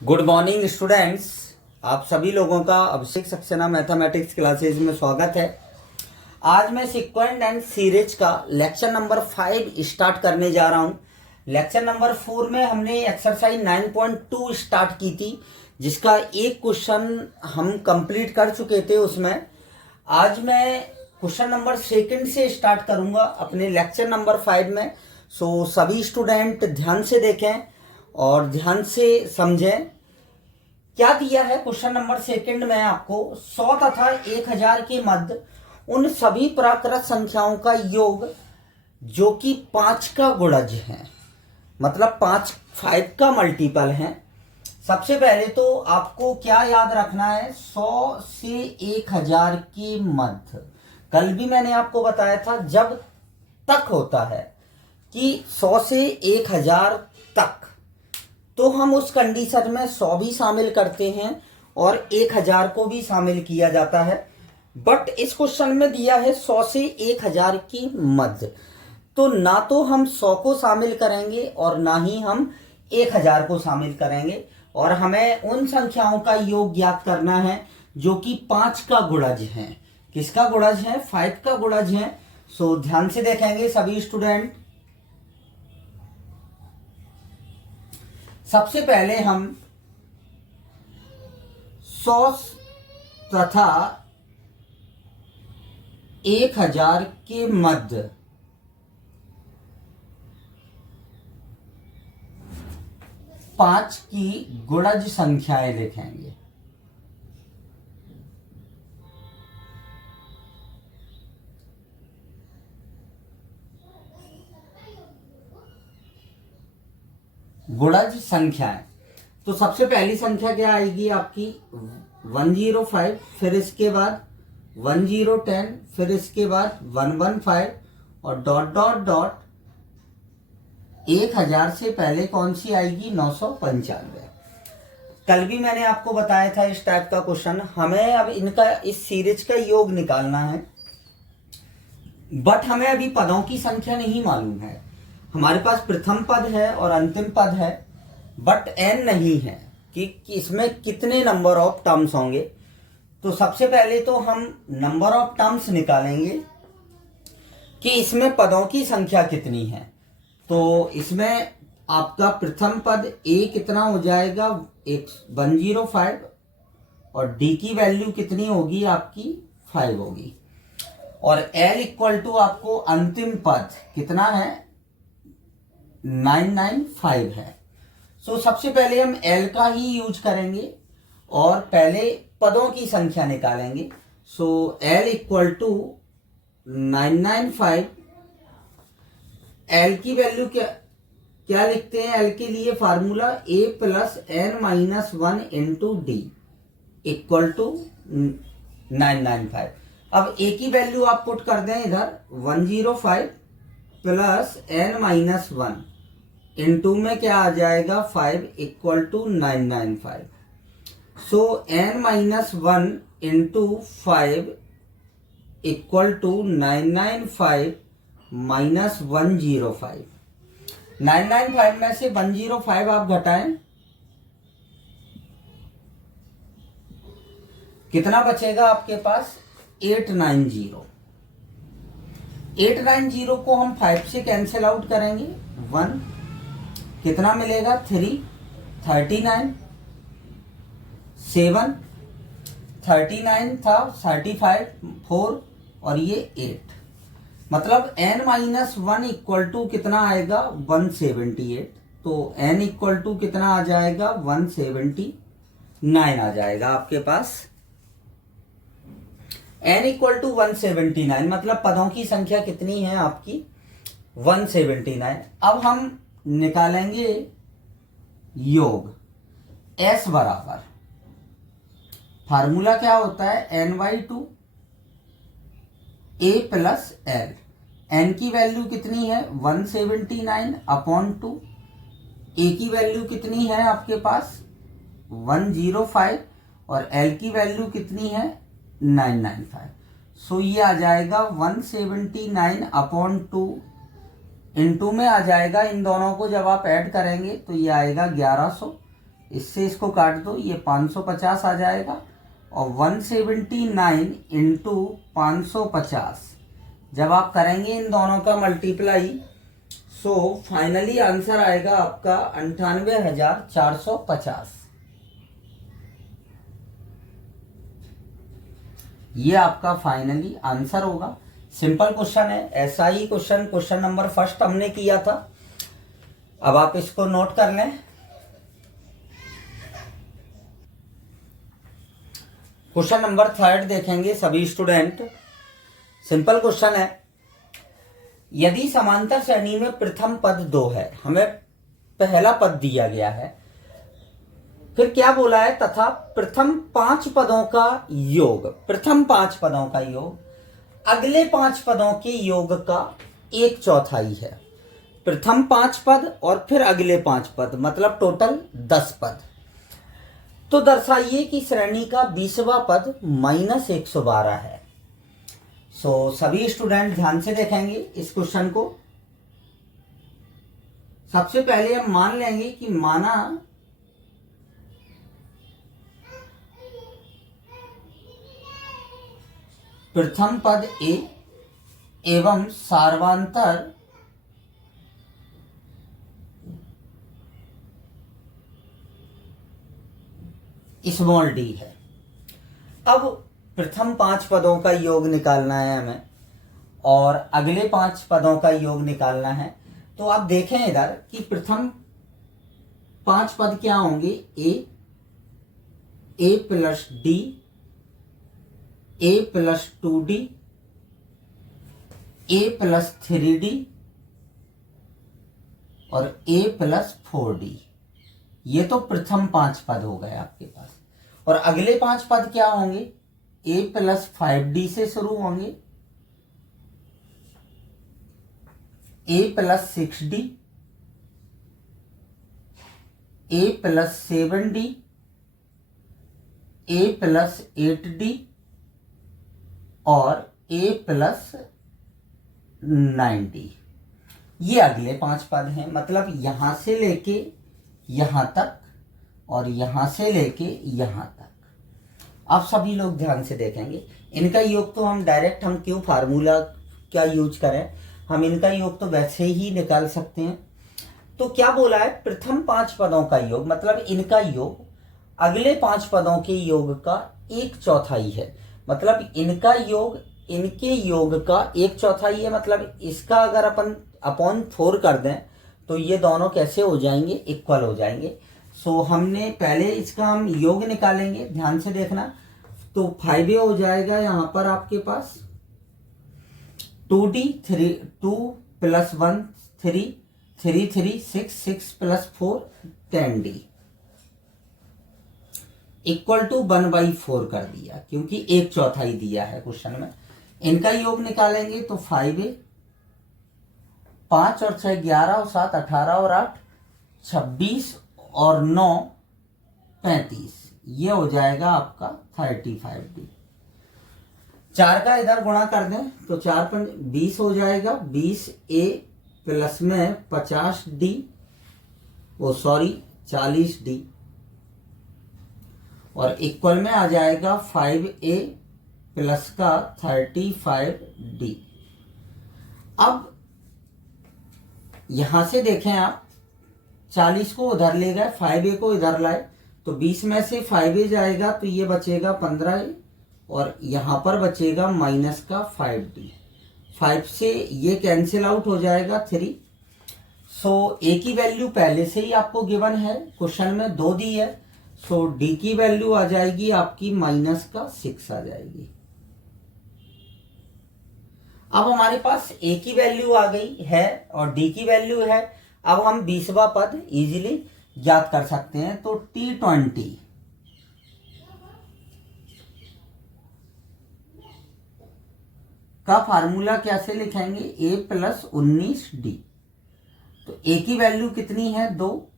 Good morning students. आप सभी लोगों का अभिषेक सक्सेना मैथमेटिक्स क्लासेज में स्वागत है। आज मैं सीक्वेंट एंड सीरीज का लेक्चर नंबर 5 स्टार्ट करने जा रहा हूँ। लेक्चर नंबर 4 में हमने एक्सरसाइज 9.2 स्टार्ट की थी, जिसका एक क्वेश्चन हम कंप्लीट कर चुके थे। उसमें आज मैं क्वेश्चन नंबर 2 से स्टार्ट करूँगा अपने लेक्चर नंबर 5 में। सो सभी स्टूडेंट ध्यान से देखें और ध्यान से समझें। क्या दिया है क्वेश्चन नंबर 2 में आपको 100 तथा 1000 के मध्य उन सभी प्राकृत संख्याओं का योग जो कि 5 का गुणज है, मतलब 5 का मल्टीपल है। सबसे पहले तो आपको क्या याद रखना है, 100 से 1000 के मध्य। कल भी मैंने आपको बताया था, जब तक होता है कि 100 से 1000 तक, तो हम उस कंडीशन में 100 भी शामिल करते हैं और 1000 को भी शामिल किया जाता है। बट इस क्वेश्चन में दिया है 100 से 1000 की मध्य, तो ना तो हम 100 को शामिल करेंगे और ना ही हम 1000 को शामिल करेंगे, और हमें उन संख्याओं का योग ज्ञात करना है जो कि 5 का गुणज है। किसका गुणज है? 5 का गुणज है। सो ध्यान से देखेंगे सभी स्टूडेंट। सबसे पहले हम 100 तथा 1000 के मध्य पांच की गुणज संख्याएं लिखेंगे। गुणज संख्याएं, तो सबसे पहली संख्या क्या आएगी आपकी? 105, फिर इसके बाद 1010, फिर इसके बाद 115 और डॉट डॉट डॉट 1000 से पहले कौन सी आएगी? 995। कल भी मैंने आपको बताया था इस टाइप का क्वेश्चन। हमें अब इनका इस सीरीज का योग निकालना है, बट हमें अभी पदों की संख्या नहीं मालूम है। हमारे पास प्रथम पद है और अंतिम पद है, बट एन नहीं है कि इसमें कितने नंबर ऑफ टर्म्स होंगे। तो सबसे पहले तो हम नंबर ऑफ टर्म्स निकालेंगे कि इसमें पदों की संख्या कितनी है। तो इसमें आपका प्रथम पद ए कितना हो जाएगा? 105, और डी की वैल्यू कितनी होगी आपकी? 5 होगी। और एल इक्वल टू आपको अंतिम पद कितना है? 995 है। सो सबसे पहले हम एल का ही यूज करेंगे और पहले पदों की संख्या निकालेंगे। So L equal to 995। L की वैल्यू क्या लिखते हैं? एल के लिए formula A plus N minus 1 into D equal to 995। अब ए की वैल्यू आप पुट कर दें इधर, 105 प्लस एन माइनस 1 इंटू में क्या आ जाएगा? 5 equal to 995। So N minus 1 into 5 equal to 995 minus 105। 995 में से 105 आप घटाएं, कितना बचेगा आपके पास? 890। 890 को हम 5 से कैंसिल आउट करेंगे, 1 कितना मिलेगा? 3, 39, 7, 39 था, 35, 4 और ये 8, मतलब n माइनस 1 इक्वल टू कितना आएगा? 178। तो n इक्वल टू कितना आ जाएगा? 179 आ जाएगा आपके पास। n इक्वल टू 179, मतलब पदों की संख्या कितनी है आपकी? 179। अब हम निकालेंगे योग। s बराबर, फार्मूला क्या होता है? n/2 a plus L. n की वैल्यू कितनी है? 179 अपॉन 2। a की वैल्यू कितनी है आपके पास? 105, और l की वैल्यू कितनी है? 995। सो ये आ जाएगा 179 अपॉन 2 इंटू में आ जाएगा, इन दोनों को जब आप ऐड करेंगे तो ये आएगा 1100 इससे इसको काट दो, ये 550 आ जाएगा और 179 इंटू 550 जब आप करेंगे इन दोनों का मल्टीप्लाई, सो फाइनली आंसर आएगा आपका 98,450। ये आपका फाइनली आंसर होगा। सिंपल क्वेश्चन है, ऐसा ही क्वेश्चन नंबर फर्स्ट हमने किया था। अब आप इसको नोट कर लें। क्वेश्चन नंबर थर्ड देखेंगे सभी स्टूडेंट। सिंपल क्वेश्चन है, यदि समांतर श्रेणी में प्रथम पद 2 है, हमें पहला पद दिया गया है, फिर क्या बोला है, तथा प्रथम 5 पदों का योग, प्रथम 5 पदों का योग अगले 5 पदों के योग का 1/4 है। प्रथम 5 पद और फिर अगले 5 पद, मतलब टोटल 10 पद। तो दर्शाइए कि श्रेणी का 20वां पद -112 है। सभी स्टूडेंट ध्यान से देखेंगे इस क्वेश्चन को। सबसे पहले हम मान लेंगे कि माना प्रथम पद ए एवं सार्वांतर स्मॉल डी है। अब प्रथम 5 पदों का योग निकालना है हमें और अगले 5 पदों का योग निकालना है। तो आप देखें इधर कि प्रथम 5 पद क्या होंगे, ए प्लस डी, ए प्लस 2d, ए प्लस 3d और ए प्लस 4d। ये तो प्रथम 5 पद हो गए आपके पास। और अगले 5 पद क्या होंगे, ए प्लस 5d से शुरू होंगे, ए प्लस 6d, ए प्लस 7d, ए प्लस 8d और ए प्लस 9d। ये अगले 5 पद हैं। मतलब यहां से लेके यहां तक और यहां से लेके यहां तक। आप सभी लोग ध्यान से देखेंगे, इनका योग तो हम डायरेक्ट, हम क्यों फार्मूला क्या यूज करें, हम इनका योग तो वैसे ही निकाल सकते हैं। तो क्या बोला है, प्रथम 5 पदों का योग, मतलब इनका योग अगले 5 पदों के योग का 1/4 है। मतलब इनका योग इनके योग का 1/4 है। मतलब इसका अगर अपन अपॉन 4 कर दें तो ये दोनों कैसे हो जाएंगे, इक्वल हो जाएंगे। हमने पहले इसका हम योग निकालेंगे, ध्यान से देखना। तो 5a हो जाएगा यहाँ पर आपके पास 2d, 2 + 1 3, 3 3 6, 6 + 4 10d इक्वल टू 1/4 कर दिया, क्योंकि 1/4 दिया है क्वेश्चन में। इनका योग निकालेंगे तो 5a, 5 और 6 11 और 7 18 और 8 26 और 9 35, ये हो जाएगा आपका 35d। 4 का इधर गुणा कर दें तो 4 पंच 20 हो जाएगा, 20a प्लस में 50d, 40d और इक्वल में आ जाएगा 5a प्लस का 35d। अब यहां से देखें आप, 40 को उधर ले गए, 5a को इधर लाए, तो 20 में से 5a जाएगा तो ये बचेगा 15a और यहां पर बचेगा माइनस का 5d। 5 से ये कैंसिल आउट हो जाएगा 3। a की वैल्यू पहले से ही आपको गिवन है, क्वेश्चन में 2 दी है। d की वैल्यू आ जाएगी आपकी माइनस का 6 आ जाएगी। अब हमारे पास a की वैल्यू आ गई है और d की वैल्यू है। अब हम 20वां पद इजीली ज्ञात कर सकते हैं। तो T20 का फार्मूला कैसे लिखेंगे, a + 19d। तो a की वैल्यू कितनी है, 2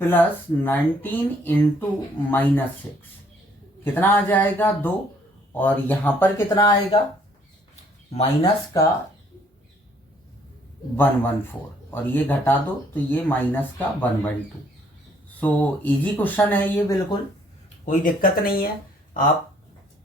+ 19 इंटू -6 कितना आ जाएगा, 2 और यहां पर कितना आएगा, माइनस का 114 और ये घटा दो तो ये माइनस का 1/2। सो इजी क्वेश्चन है ये, बिल्कुल कोई दिक्कत नहीं है। आप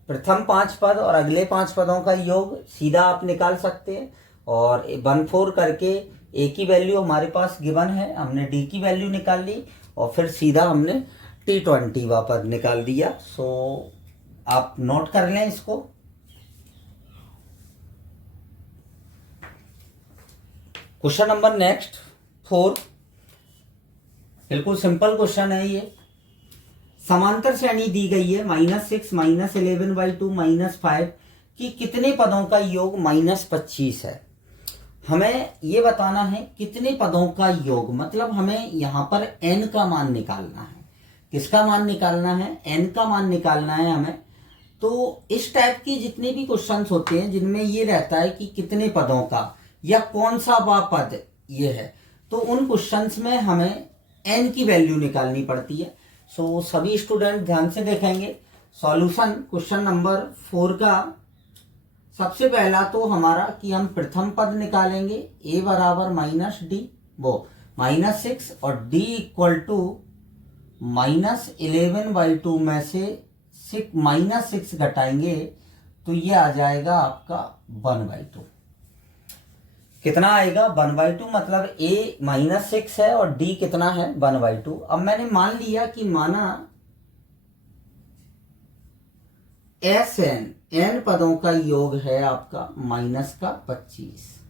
प्रथम 5 पद और अगले 5 पदों का योग सीधा आप निकाल सकते हैं, और 1/4 करके ए की वैल्यू हमारे पास गिवन है, हमने डी की वैल्यू निकाल ली और फिर सीधा हमने T20 पद निकाल दिया। सो आप नोट कर लें इसको। क्वेश्चन नंबर नेक्स्ट 4, बिल्कुल सिंपल क्वेश्चन है ये। समांतर श्रेणी दी गई है -6 -11/2 -5 की कितने पदों का योग -25 है। हमें ये बताना है कितने पदों का योग, मतलब हमें यहाँ पर n का मान निकालना है। किसका मान निकालना है? n का मान निकालना है हमें। तो इस टाइप की जितने भी क्वेश्चंस होते हैं जिनमें ये रहता है कि कितने पदों का या कौन सा वह पद ये है, तो उन क्वेश्चंस में हमें n की वैल्यू निकालनी पड़ती है। सो सभी स्टूडेंट ध्यान से देखेंगे सॉल्यूशन क्वेश्चन नंबर 4 का। सबसे पहला तो हमारा कि हम प्रथम पद निकालेंगे, a बराबर -d, वो -6 और d इक्वल टू -11/2 में से -6 घटाएंगे तो ये आ जाएगा आपका 1/2। कितना आएगा? 1/2, मतलब a -6 है और d कितना है? 1/2। अब मैंने मान लिया कि माना n पदों का योग है आपका -25।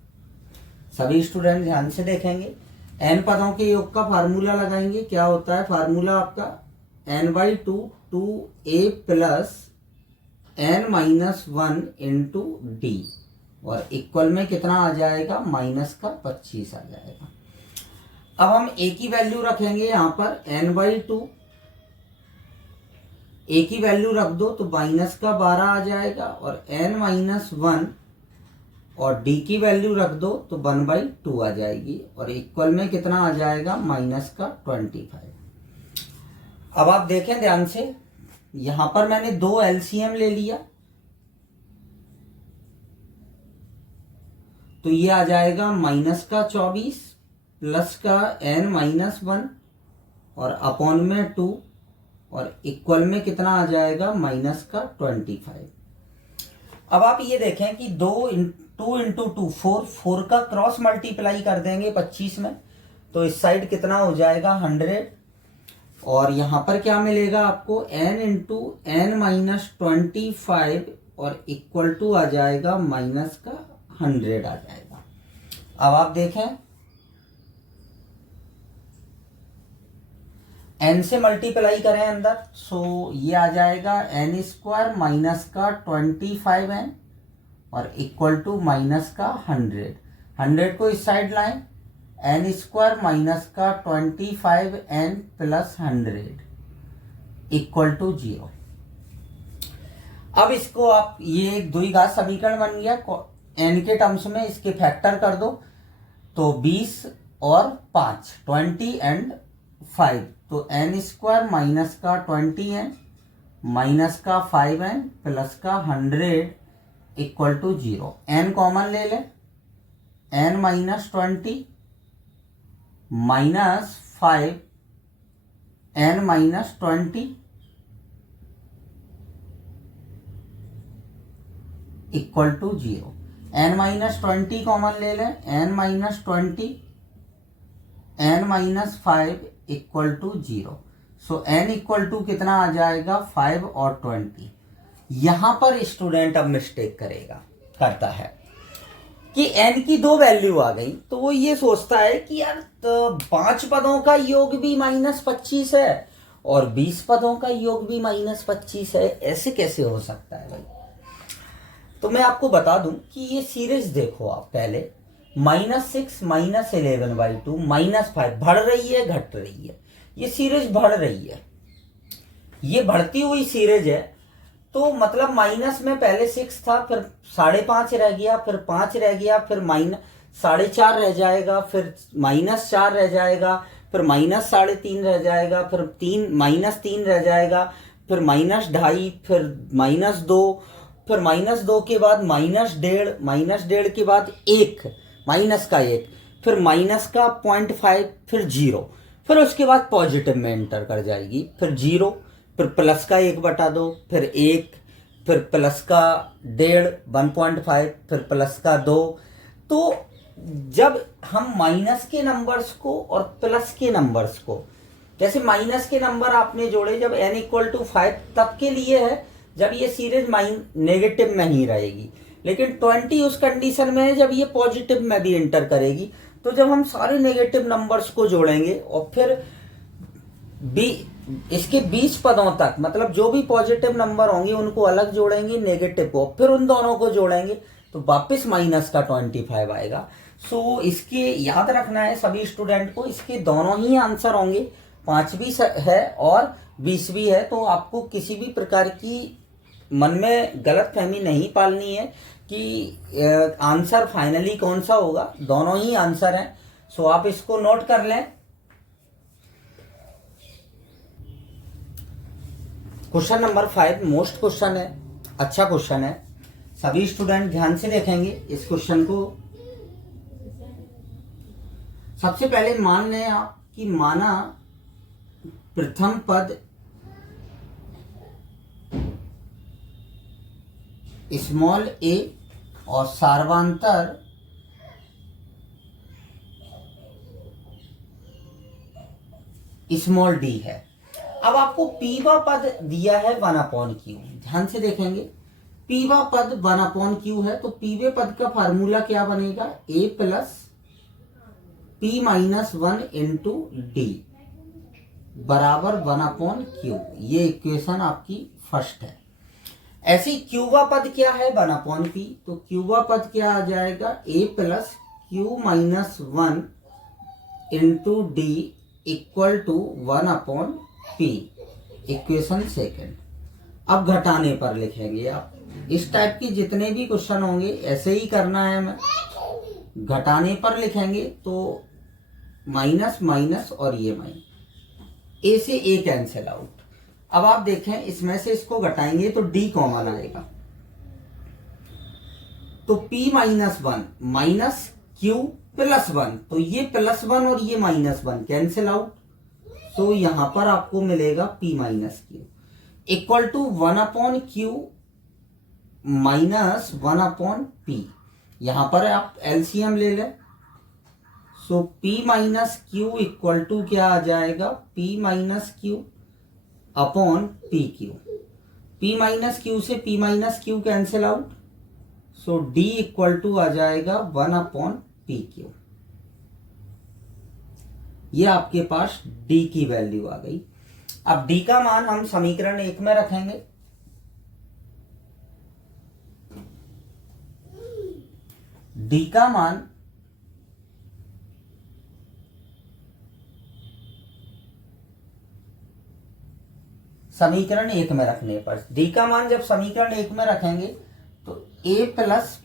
सभी स्टूडेंट ध्यान से देखेंगे, n पदों के योग का फार्मूला लगाएंगे। क्या होता है फार्मूला आपका? n/2 2a plus n-1 into d, और इक्वल में कितना आ जाएगा? -25 आ जाएगा। अब हम a की वैल्यू रखेंगे यहाँ पर n/2, a की वैल्यू रख दो तो -12 आ जाएगा, और n-1 और d की वैल्यू रख दो तो 1/2 आ जाएगी, और इक्वल में कितना आ जाएगा? -25। अब आप देखें ध्यान से, यहां पर मैंने 2 LCM ले लिया तो ये आ जाएगा -24 प्लस का n-1 और अपॉन में 2, और इक्वल में कितना आ जाएगा? -25। अब आप ये देखें कि 2 × 2 4 का क्रॉस मल्टीप्लाई कर देंगे 25 में, तो इस साइड कितना हो जाएगा? 100, और यहां पर क्या मिलेगा आपको? n × n-25 और इक्वल टू आ जाएगा -100 आ जाएगा। अब आप देखें n से मल्टीप्लाई करें अंदर, सो ये आ जाएगा n² -25n और इक्वल टू -100। 100 को इस साइड लाएं, n² -25n plus 100 equal to 0। अब इसको आप, ये एक द्विघात समीकरण बन गया, n के टर्म्स में इसके फैक्टर कर दो तो 20 और 5 20 एंड 5, तो n² माइनस का 20n माइनस का 5n प्लस का 100 इक्वल टू 0। n कॉमन ले लें, n -20 minus 5 n -20 equal to 0। n -20 common ले लें, n -20 n -5 equal to 0। So n equal to कितना आ जाएगा? 5 और 20। यहां पर स्टूडेंट अब मिस्टेक करता है कि n की 2 वैल्यू आ गई, तो वो ये सोचता है कि यार तो 5 पदों का योग भी -25 है और 20 पदों का योग भी -25 है, ऐसे कैसे हो सकता है भाई? तो मैं आपको बता दूं कि ये सीरीज देखो आप पहले, -6 -11/2 -5 बढ़ रही है घट रही है, ये सीरीज बढ़ रही है, ये बढ़ती हुई सीरीज है। तो मतलब माइनस में पहले 6 था, फिर 5.5 रह गया, फिर 5 रह गया, फिर -4.5 रह जाएगा, फिर -4 रह जाएगा, फिर -3.5 रह जाएगा, फिर -3 रह जाएगा, फिर -2.5, फिर -2, फिर -2 के बाद -1.5 के बाद 1 -1, फिर -0.5, फिर 0, फिर उसके बाद पॉजिटिव में एंटर कर जाएगी, फिर 0, फिर प्लस का 1/2, फिर 1, फिर प्लस का 1.5, फिर प्लस का 2। तो जब हम माइनस के नंबर्स को और प्लस के नंबर्स को, जैसे माइनस के नंबर आपने जोड़े जब n=5 तब के लिए है जब ये सीरीज नेगेटिव में ही रहेगी, लेकिन 20 उस कंडीशन में है जब ये पॉजिटिव में भी एंटर करेगी। तो जब हम सारे नेगेटिव नंबर्स को जोड़ेंगे और फिर इसके 20 पदों तक, मतलब जो भी पॉजिटिव नंबर होंगे उनको अलग जोड़ेंगे, नेगेटिव को फिर उन दोनों को जोड़ेंगे, तो वापस माइनस का 25 आएगा। सो इसके याद रखना है सभी स्टूडेंट को, इसके दोनों ही आंसर होंगे, 5 भी है और 20 भी है। तो आपको किसी भी प्रकार की मन में गलत फहमी नहीं पालनी है कि आंसर फाइनली कौन सा होगा, दोनों ही आंसर हैं। सो आप इसको नोट कर लें। क्वेश्चन नंबर 5 मोस्ट क्वेश्चन है, अच्छा क्वेश्चन है, सभी स्टूडेंट ध्यान से देखेंगे इस क्वेश्चन को। सबसे पहले मान लें आप कि माना प्रथम पद स्मॉल a और सार्वांतर स्मॉल d है। अब आपको पीवा पद दिया है 1/q। ध्यान से देखेंगे, पीवा पद 1/q है, तो पीवे पद का फार्मूला क्या बनेगा, a plus p-1 into D बराबर 1/q। ये इक्वेशन आपकी फर्स्ट है। ऐसी क्यूवा पद क्या है 1/p, तो क्यूवा पद क्या आ जाएगा, a plus q-1 into D equal to 1/p, equation second. अब घटाने पर लिखेंगे आप, इस टाइप की जितने भी क्वेश्चन होंगे ऐसे ही करना है हमें। घटाने पर लिखेंगे तो माइनस माइनस और ये माइनस, ए से ए कैंसिल आउट। अब आप देखें इसमें से इसको घटाएंगे तो डी कॉमन आएगा, तो p-1 माइनस q प्लस 1, तो ये +1 और ये -1 कैंसिल आउट। तो यहां पर आपको मिलेगा p-q equal to 1/q minus 1/p। यहां पर आप एलसीएम ले लें, सो p-q इक्वल टू क्या आ जाएगा, p-q अपॉन pq। p-q से p-q cancel out, so d equal to आ जाएगा 1/pq। ये आपके पास d की वैल्यू आ गई। अब d का मान हम समीकरण 1 में रखेंगे। d का मान समीकरण 1 में रखने पर, d का मान जब समीकरण 1 में रखेंगे तो a plus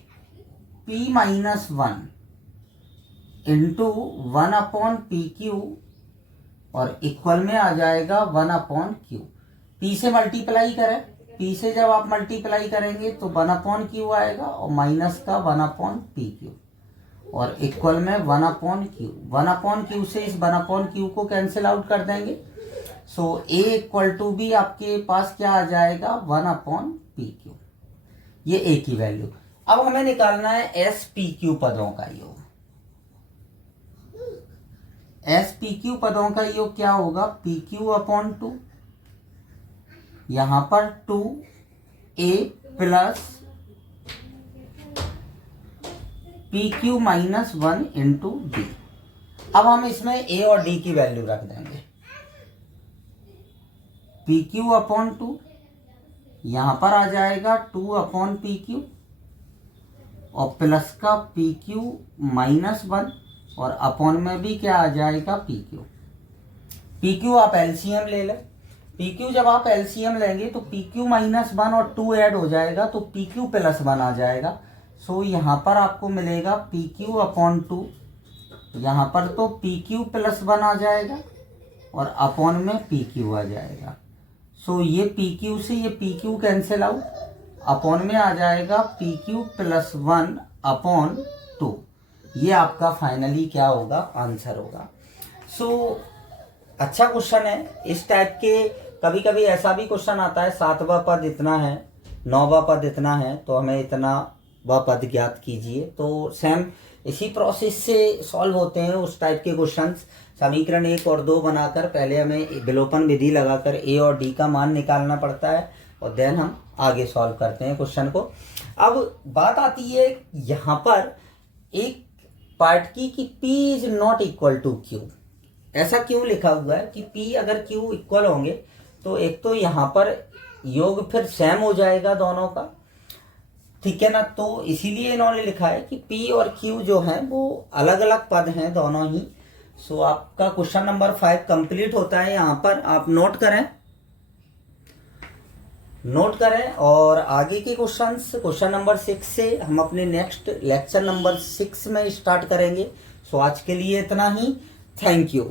p-1 into 1/pq और इक्वल में आ जाएगा 1/q। p से मल्टीप्लाई करें, p से जब आप मल्टीप्लाई करेंगे तो 1/q आएगा और माइनस का 1/pq और इक्वल में 1/q। 1/q से इस 1/q को कैंसिल आउट कर देंगे, सो a इक्वल टू भी आपके पास क्या आ जाएगा, 1/pq। ये a की वैल्यू। अब हमें निकालना है SPQ पदों का योग। SPQ पदों का योग क्या होगा, PQ/2, यहां पर 2a plus PQ-1 into D. अब हम इसमें a और d की वैल्यू रख देंगे। PQ/2 यहां पर आ जाएगा 2/PQ और प्लस का PQ-1 और अपॉन में भी क्या आ जाएगा, PQ आप एलसीएम ले लें। PQ जब आप एलसीएम लेंगे तो PQ-1 और 2 ऐड हो जाएगा तो PQ+1 आ जाएगा। सो यहाँ पर आपको मिलेगा PQ/2, यहाँ पर तो PQ+1 आ जाएगा और अपॉन में PQ आ जाएगा। सो ये PQ से ये PQ कैंसिल आउट, अपॉन में आ जाएगा PQ+1/2। ये आपका फाइनली क्या होगा, आंसर होगा। सो अच्छा क्वेश्चन है। इस टाइप के कभी कभी ऐसा भी क्वेश्चन आता है, 7वां पद इतना है, 9वां पद इतना है, तो हमें इतना वह पद ज्ञात कीजिए। तो सेम इसी प्रोसेस से सॉल्व होते हैं उस टाइप के क्वेश्चंस। समीकरण 1 और 2 बनाकर पहले हमें विलोपन विधि लगाकर ए और डी का मान निकालना पड़ता है और देन हम आगे सॉल्व करते हैं क्वेश्चन को। अब बात आती है यहाँ पर एक पार्ट की कि P is not equal to Q। ऐसा क्यों लिखा हुआ है कि P अगर Q इक्वल होंगे तो एक तो यहाँ पर योग फिर सेम हो जाएगा दोनों का, ठीक है ना। तो इसीलिए इन्होंने लिखा है कि P और Q जो है वो अलग अलग पद हैं दोनों ही। सो आपका क्वेश्चन नंबर 5 कंप्लीट होता है। यहाँ पर आप नोट करें और आगे के क्वेश्चन नंबर 6 से हम अपने नेक्स्ट लेक्चर नंबर 6 में स्टार्ट करेंगे। सो आज के लिए इतना ही। Thank you.